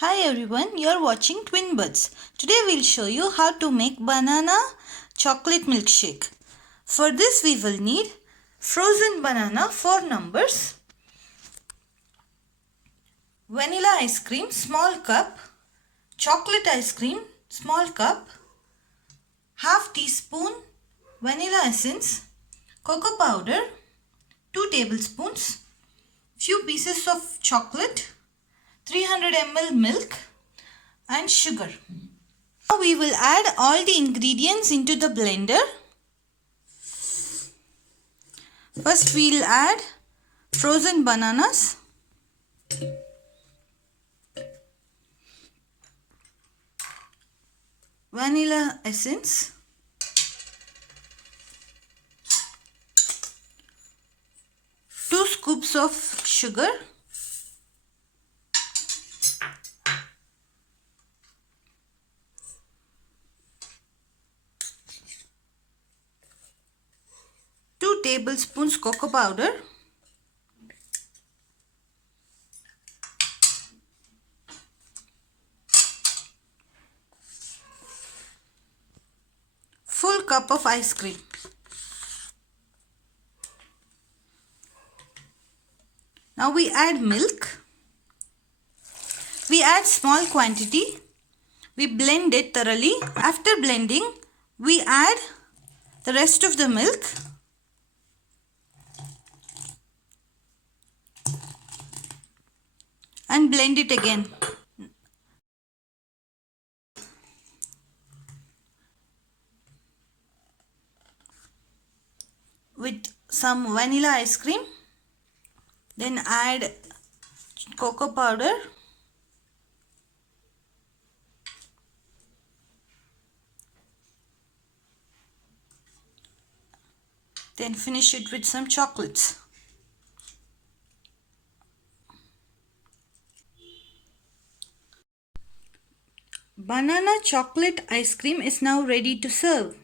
Hi everyone, you're watching Twin Buds. Today we'll show you how to make banana chocolate milkshake. For this we will need frozen banana 4 numbers, vanilla ice cream small cup, chocolate ice cream small cup, half teaspoon vanilla essence, cocoa powder, 2 tablespoons, few pieces of chocolate, 300 ml milk and sugar. Now we will add all the ingredients into the blender. First we will add frozen bananas, vanilla essence, two scoops of sugar, two tablespoons cocoa powder, full cup of ice cream. Now we add milk. We add small quantity. We blend it thoroughly. After blending, we add the rest of the milk. And blend it again. With some vanilla ice cream. Then add cocoa powder. Then finish it with some chocolates. Banana chocolate ice cream is now ready to serve.